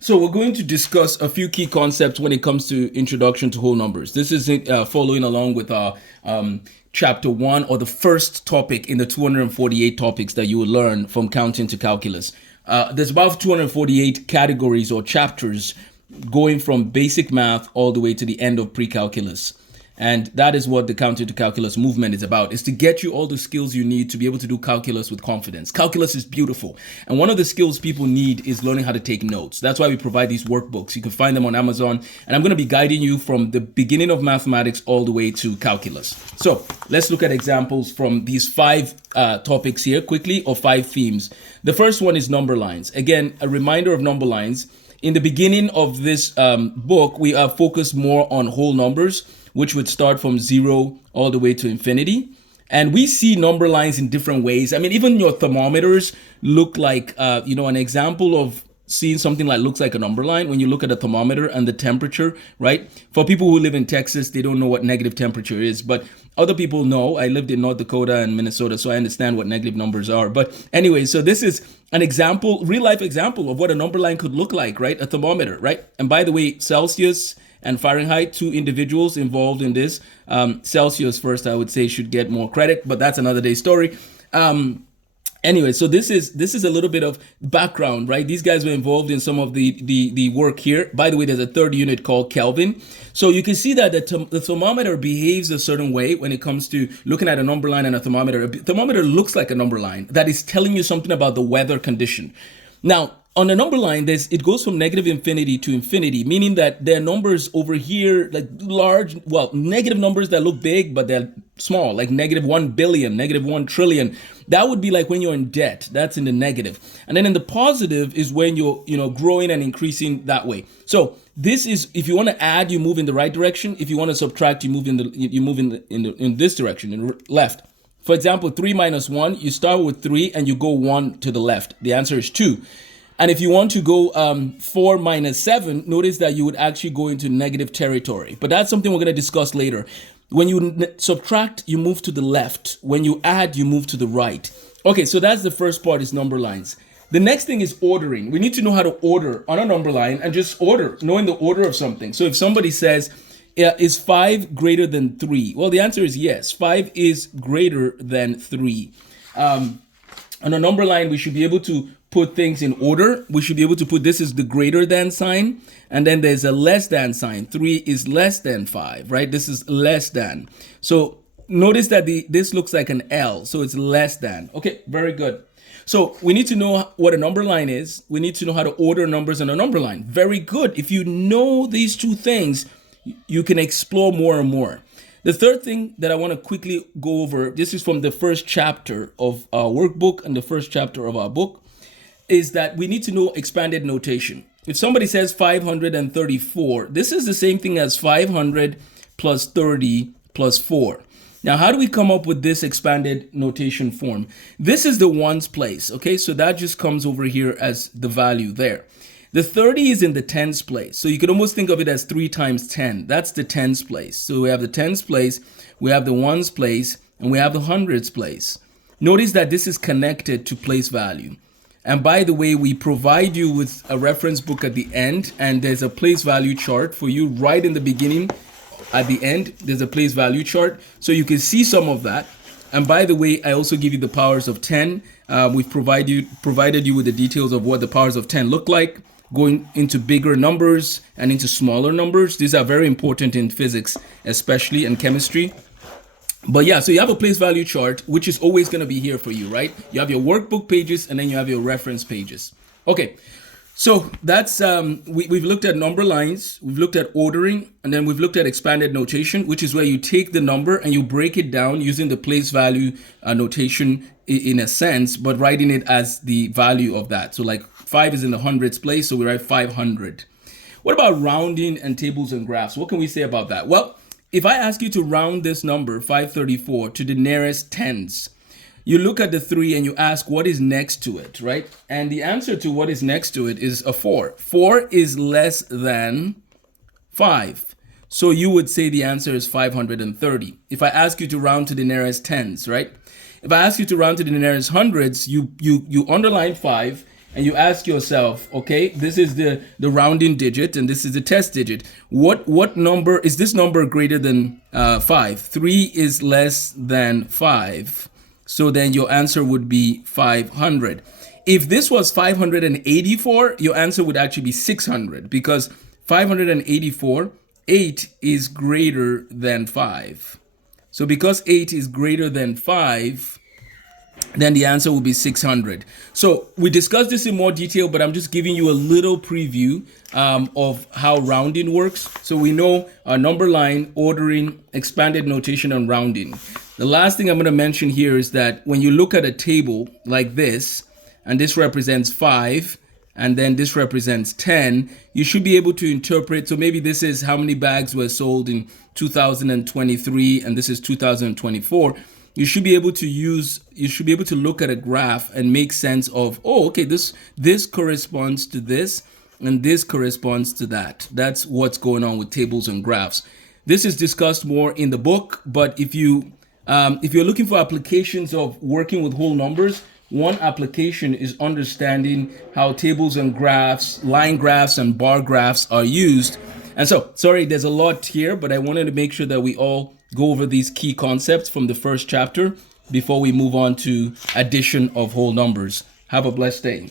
So we're going to discuss a few key concepts when it comes to introduction to whole numbers. This is following along with our chapter 1, or the first topic in the 248 topics that you will learn from counting to calculus. There's about 248 categories or chapters going from basic math all the way to the end of pre-calculus. And that is what the counting to calculus movement is about, is to get you all the skills you need to be able to do calculus with confidence. Calculus is beautiful. And one of the skills people need is learning how to take notes. That's why we provide these workbooks. You can find them on Amazon. And I'm going to be guiding you from the beginning of mathematics all the way to calculus. So let's look at examples from these 5 topics here quickly, or 5 themes. The first one is number lines. Again, a reminder of number lines. In the beginning of this book, we are focused more on whole numbers, which would start from 0 all the way to infinity. And we see number lines in different ways. I mean, even your thermometers look like, an example of seeing something like looks like a number line when you look at a thermometer and the temperature, right? For people who live in Texas, they don't know what negative temperature is, but other people know. I lived in North Dakota and Minnesota, so I understand what negative numbers are. But anyway, so this is an example, real life example of what a number line could look like, right? A thermometer, right? And by the way, Celsius and Fahrenheit, 2 individuals involved in this. Celsius first, I would say, should get more credit, but that's another day's story. Anyway, so this is a little bit of background, right? These guys were involved in some of the work here. By the way, there's a third unit called Kelvin. So you can see that the thermometer behaves a certain way when it comes to looking at a number line and a thermometer. A thermometer looks like a number line that is telling you something about the weather condition. Now, on a number line, it goes from negative infinity to infinity, meaning that there are numbers over here, like negative numbers that look big, but they're small, like negative 1 billion, negative 1 trillion. That would be like when you're in debt. That's in the negative. And then in the positive is when you're, growing and increasing that way. So this is, if you want to add, you move in the right direction. If you want to subtract, you move in this direction, in left. For example, 3 minus 1, you start with 3 and you go 1 to the left. The answer is 2. And if you want to go 4 minus 7, notice that you would actually go into negative territory. But that's something we're going to discuss later. When you subtract, you move to the left. When you add, you move to the right. Okay, so that's the first part, is number lines. The next thing is ordering. We need to know how to order on a number line, and just order, knowing the order of something. So if somebody says, is 5 greater than 3? Well, the answer is yes. 5 is greater than 3. On a number line, we should be able to put things in order. We should be able to put, this is the greater than sign, and then there's a less than sign. 3 is less than 5, right? This is less than. So notice that this looks like an L, so it's less than. Okay, very good. So we need to know what a number line is. We need to know how to order numbers on a number line. Very good. If you know these 2 things, you can explore more and more. The third thing that I want to quickly go over, this is from the first chapter of our workbook and the first chapter of our book, is that we need to know expanded notation. If somebody says 534, this is the same thing as 500 plus 30 plus 4. Now, how do we come up with this expanded notation form? This is the ones place, okay? So that just comes over here as the value there. The 30 is in the tens place. So you could almost think of it as 3 times 10. That's the tens place. So we have the tens place, we have the ones place, and we have the hundreds place. Notice that this is connected to place value. And by the way, we provide you with a reference book at the end, and there's a place value chart for you right in the beginning. At the end, there's a place value chart, so you can see some of that. And by the way, I also give you the powers of 10. We've provided you with the details of what the powers of 10 look like, going into bigger numbers and into smaller numbers. These are very important in physics, especially in chemistry. But yeah, so you have a place value chart, which is always going to be here for you, right? You have your workbook pages, and then you have your reference pages. Okay, so that's we've looked at number lines, we've looked at ordering, and then we've looked at expanded notation, which is where you take the number and you break it down using the place value notation in a sense, but writing it as the value of that. So like 5 is in the hundreds place, so we write 500. What about rounding and tables and graphs? What can we say about that? Well, if I ask you to round this number, 534, to the nearest tens, you look at the 3 and you ask what is next to it, right? And the answer to what is next to it is a 4. 4 is less than 5. So you would say the answer is 530. If I ask you to round to the nearest tens, right? If I ask you to round to the nearest hundreds, you underline 5 and you ask yourself, okay, this is the rounding digit and this is the test digit. What number is this number greater than 5? 3 is less than 5. So then your answer would be 500. If this was 584, your answer would actually be 600, because 584, 8 is greater than 5. So because 8 is greater than 5, then the answer will be 600. So we discussed this in more detail, but I'm just giving you a little preview of how rounding works. So we know number line, ordering, expanded notation, and rounding. The last thing I'm going to mention here is that when you look at a table like this, and this represents 5, and then this represents 10, you should be able to interpret. So maybe this is how many bags were sold in 2023, and this is 2024. You should be able to look at a graph and make sense of, oh, okay, this corresponds to this, and this corresponds to that. That's what's going on with tables and graphs. This is discussed more in the book, but if you're looking for applications of working with whole numbers, one application is understanding how tables and graphs, line graphs and bar graphs are used. And so, sorry, there's a lot here, but I wanted to make sure that we all go over these key concepts from the first chapter before we move on to addition of whole numbers. Have a blessed day.